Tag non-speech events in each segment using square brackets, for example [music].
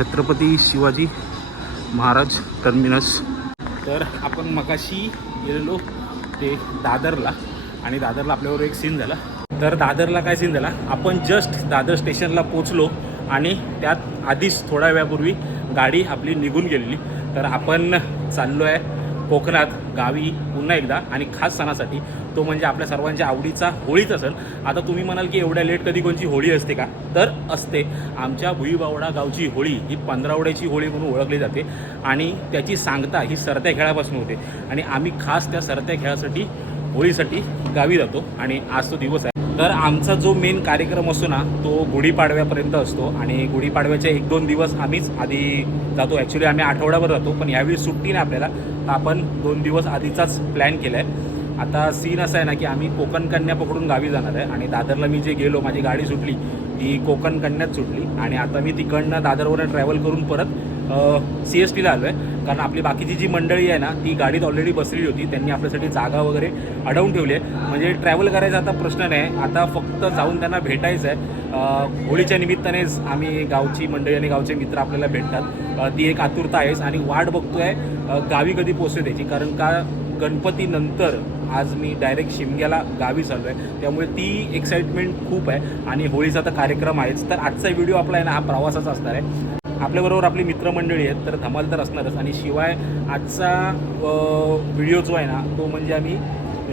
Chhatrapati Shivaji Maharaj terminus तर आपण मगाशी गेलेलो ते दादरला आणि दादरला आपल्याबरोबर एक सीन झाला. तर दादरला काय सीन झाला? आपण जस्ट दादर स्टेशनला पोचलो आणि त्यात आधीच थोड्या वेळापूर्वी गाडी आपली निघून गेलेली. तर आपण चाललो आहे कोकणात. गावी पुन्हा एकदा आणि खास सणासाठी. तो म्हणजे आपल्या सर्वांच्या आवडीचा होळीचा सण आता तुम्ही म्हणाल की एवढ्या लेट कधी कोणची होळी असते का? तर असते. आमच्या भुईबावडा गावची होळी ही पंधरावड्याची होळी म्हणून ओळखली जाते आणि त्याची सांगता ही सरत्या खेळापासून होते. आणि आम्ही खास त्या सरत्या खेळासाठी होळीसाठी गावी जातो आणि आज तो दिवस आहे. तर आमचा जो मेन कार्यक्रम असतो ना तो गुढीपाडव्यापर्यंत असतो. आणि गुढीपाडव्याचे एक दोन दिवस आम्हीच आधी जातो. ॲक्च्युली आम्ही आठवड्याभर जातो पण यावेळी सुट्टी नाही आपल्याला. तर आपण दोन दिवस आधीचाच प्लॅन केला आहे आता सीन असा आहे ना की आम्ही कोकण कन्या पकडून गावी जाणार आहे. आणि दादरला मी जे गेलो माझी गाडी सुटली ती कोकण कन्याच सुटली. आणि आता मी तिकडनं दादरवरून ट्रॅव्हल करून परत सी एस टीला आलो आहे कारण आपली बाकीची जी मंडळी आहे ना ती गाडीत ऑलरेडी बसलेली होती. त्यांनी आपल्यासाठी जागा वगैरे अडवून ठेवली आहे. म्हणजे ट्रॅव्हल करायचा आता प्रश्न नाही. आता फक्त जाऊन त्यांना भेटायचं आहे होळीच्या निमित्तानेच आम्ही गावची मंडळी आणि गावचे मित्र आपल्याला भेटतात. ती एक आतुरता आहेच आणि वाट बघतोय गावी कधी पोचते त्याची. कारण का गणपतीनंतर आज मी डायरेक्ट शिमग्याला गावी चाललो आहे त्यामुळे ती एक्साइटमेंट खूप आहे. आणि होळीचा तर कार्यक्रम आहेच. तर आजचा व्हिडिओ आपला आहे ना हा प्रवासाचा असणार आहे. आपल्याबरोबर आपली मित्रमंडळी आहेत तर धमाल तर असणारच. आणि शिवाय आजचा व्हिडिओ जो आहे ना तो म्हणजे आम्ही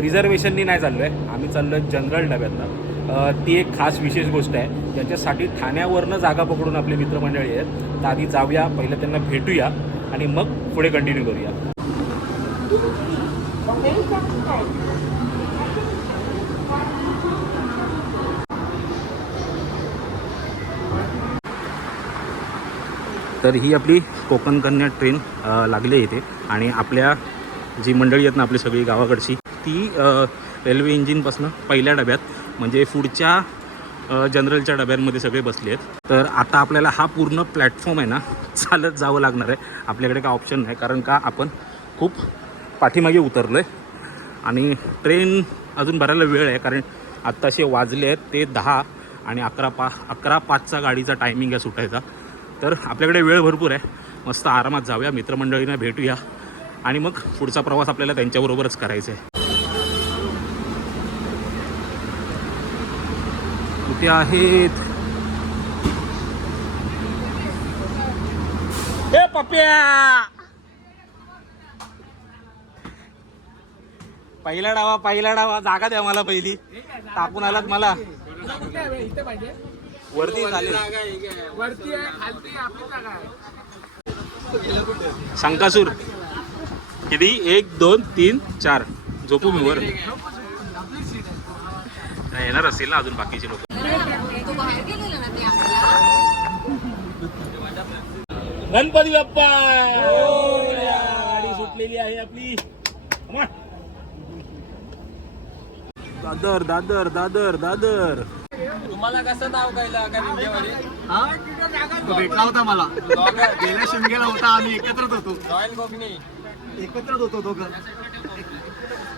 रिझर्वेशननी नाही चाललो आहे आम्ही चाललो आहे जनरल डब्यातनं. ती एक खास विशेष गोष्ट आहे. ज्याच्यासाठी ठाण्यावरनं जागा पकडून आपले मित्रमंडळी आहेत. तर आधी जाऊया पहिलं त्यांना भेटूया आणि मग पुढे कंटिन्यू करूया. तर ही आपली कोकण कन्या ट्रेन लागली आहे इथे. आणि आपल्या जी मंडळी आहेत ना आपली सगळी गावाकडची ती रेल्वे इंजिनपासून पहिल्या डब्यात म्हणजे पुढच्या जनरलच्या डब्यांमध्ये सगळे बसले आहेत. तर आता आपल्याला हा पूर्ण प्लॅटफॉर्म आहे ना चालत जावं लागणार आहे. आपल्याकडे काय ऑप्शन नाही कारण का आपण खूप पाठीमागे उतरलो आहे आणि ट्रेन अजून भरायला वेळ आहे कारण आत्ताशे वाजले आहेत ते दहा आणि अकरा पा अकरा पाचचा गाडीचा टायमिंग आहे सुटायचा. तर आपल्याकडे वेळ भरपूर आहे. मस्त आरामात जाऊया. मित्रमंडळींना भेटूया. आणि मग पुढचा प्रवास आपल्याला त्यांच्याबरोबरच करायचा आहे. कुठे आहेत? ए पप्प्या! पहिला डावा पहिला डावा. जागा द्या मला पहिली. टाकून आलात मला. वरती आहे खालती आपली जागा आहे. शंकासूर किती? एक दोन तीन चार. झोपू मी वर. नाही, येणार असतील ना अजून बाकीचे लोक. गणपती बाप्पा! गाडी सुटलेली आहे आपली. दादर दादर दादर दादर. तुम्हाला कसं नाव कळलं का रिंगेवाडी तो भेटला होता मला. गेल्या शिमगेला होता आम्ही एकत्रच होतो. रॉयल कोकणी. एकत्रच होतो दोघं.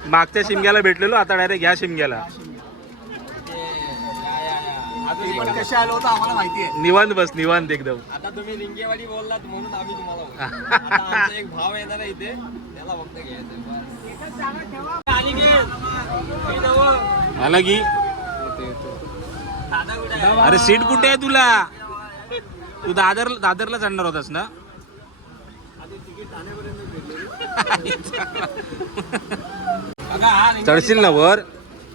मागच्या शिमग्याला भेटलेलो आता डायरेक्ट घ्या शिमग्याला. ते पण कसे आलो होतं आम्हाला माहिती आहे. निवांत बस निवांत एकदम. आता तुम्ही रिंगेवाडी बोललात म्हणून आम्ही तुम्हाला बोललो. [laughs] आता आमचा एक भाव येणार आहे इथे. त्याला फक्त घ्यायचं बस. आणि घे. मी नवं. आला की. आहे? अरे सीट कुठे आहे तुला? तू दादर दादरला चढणार होतास ना? चढशील ना वर?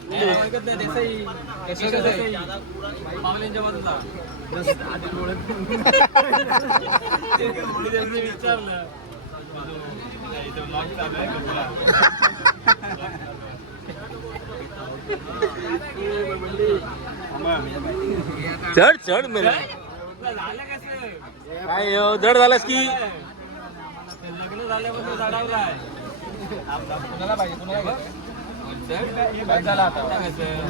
[laughs] हे, चढ चढ? कसं काय हो, जड झालास की? लग्न झाल्यापासून पाहिजे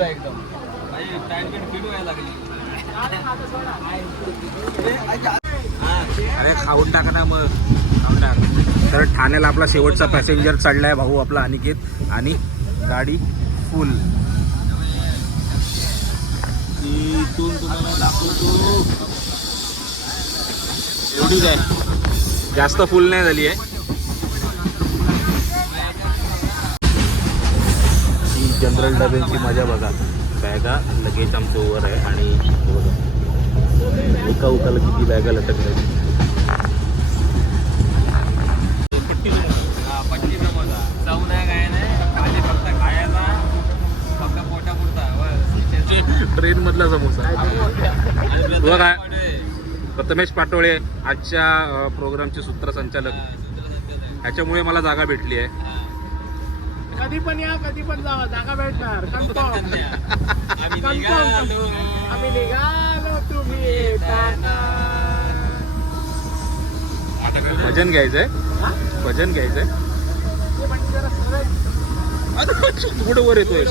एकदम. लागली. अरे खाऊन टाका ना मग. खाऊन टाक. तर ठाण्याला आपला शेवटचा पॅसेंजर चढलाय भाऊ आपला अनिकेत. आणि गाडी फुल इथून तुम्हाला दाखवतो. एवढीच आहे जास्त फुल नाही झाली आहे. ही जनरल डब्यांची मजा बघा. बॅगा लगेच आमच्या ओवर आहे आणि बघा. एका उकाला किती बॅगा लटकल्या हा, ट्रेन मधला समोसा. बघा. प्रथमेश पाटोळे आजच्या प्रोग्रामचे सूत्रसंचालक. ह्याच्यामुळे मला जागा भेटली आहे. कधी पण या कधी पण जावा जागा भेटणार. कन्फर्म आम्ही. निघालो. आम्ही निघालो. तुम्ही. भजन घ्यायचंय? भजन घ्यायचंय? म्हणजे जरा सरळ अरे, तू कुठं वर येतोय.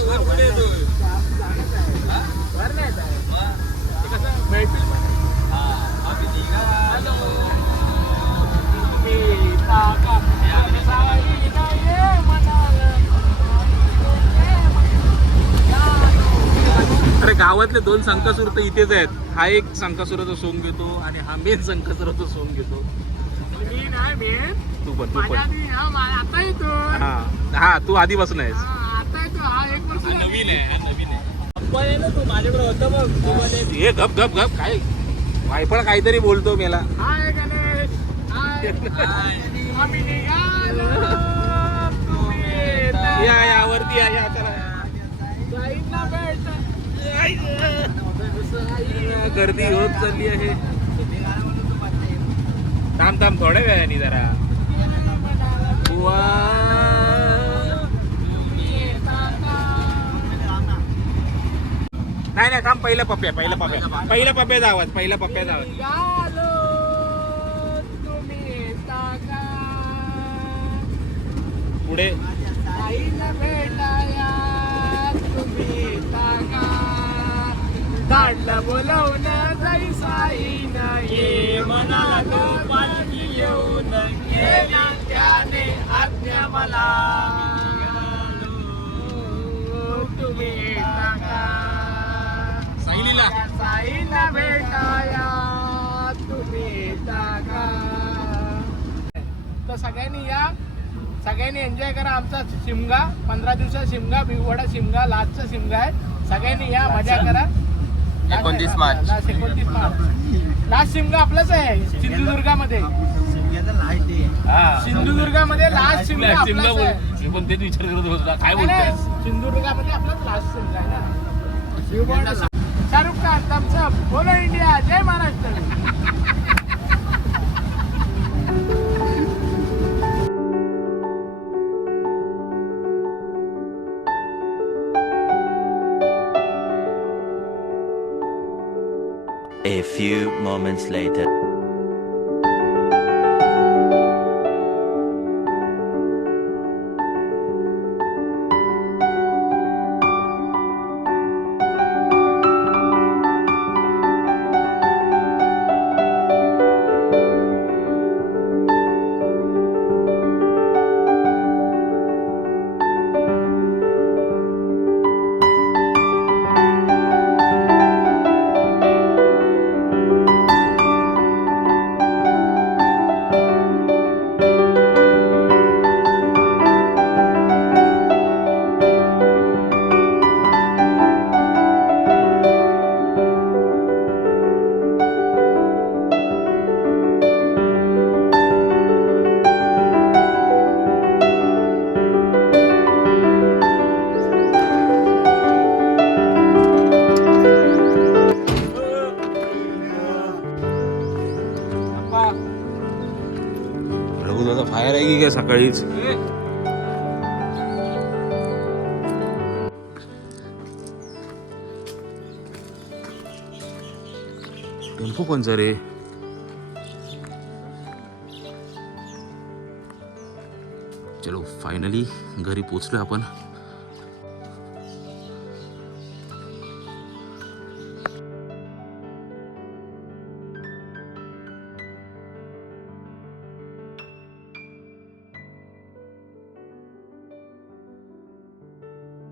अरे गावातले दोन संकासूर तर इथेच आहेत. हा एक संकासुराचा सोंग घेतो आणि हा मेन संकासुराचा सोंग घेतो. तू पण तू पण. हा. हा हा तू आधीपासून आहेस. हा, हा. नवीन आहे नवीन आहे. आपण आहे ना तू माझ्याकडे होतं बघ तू मध्ये. हे गप गप गप काय? वायफळ काहीतरी बोलतो मेला. हाय गणेश हाय आम्ही निघालो. तुम्ही येताना. या या वरती या या चला. साईंना भेट. गर्दी होत चालली आहे. थांब थांब थोड्या वेळाने जरा. बुवा. नाही नाही थांब पहिला पप्प्या पहिला पप्प्या पहिला पप्प्याचा आवाज पहिला तुम्ही येताना. पुढे. बोलवलं जाई साईन ये पालखी येऊन त्याने आज्ञा मला. साईंना भेटाया तुम्ही. तर सगळ्यांनी या. सगळ्यांनी एन्जॉय करा आमचा शिमगा. पंधरा दिवसाचा शिमगा भिववाडा शिमगा लास्टचा शिमगा आहे. सगळ्यांनी या मजा करा. एकोणतीस मार्च. लास्ट एकोणतीस मार्च. लास्ट शिमगा आपलाच आहे सिंधुदुर्गामध्ये. सिंधुदुर्गामध्ये लास्ट शिमगा आपलाच आहे. पण तेच विचार करत होतो काय बोलतोय सिंधुदुर्गामध्ये आपलाच लास्ट शिमगा आहे ना. शाहरुख खान थम्सअप बोलो India Jai Maharashtra A few moments later. Raghu fire आहे की काय सकाळीच? टेम्पो कोणचा रे चलो फायनली घरी पोचलो आपण.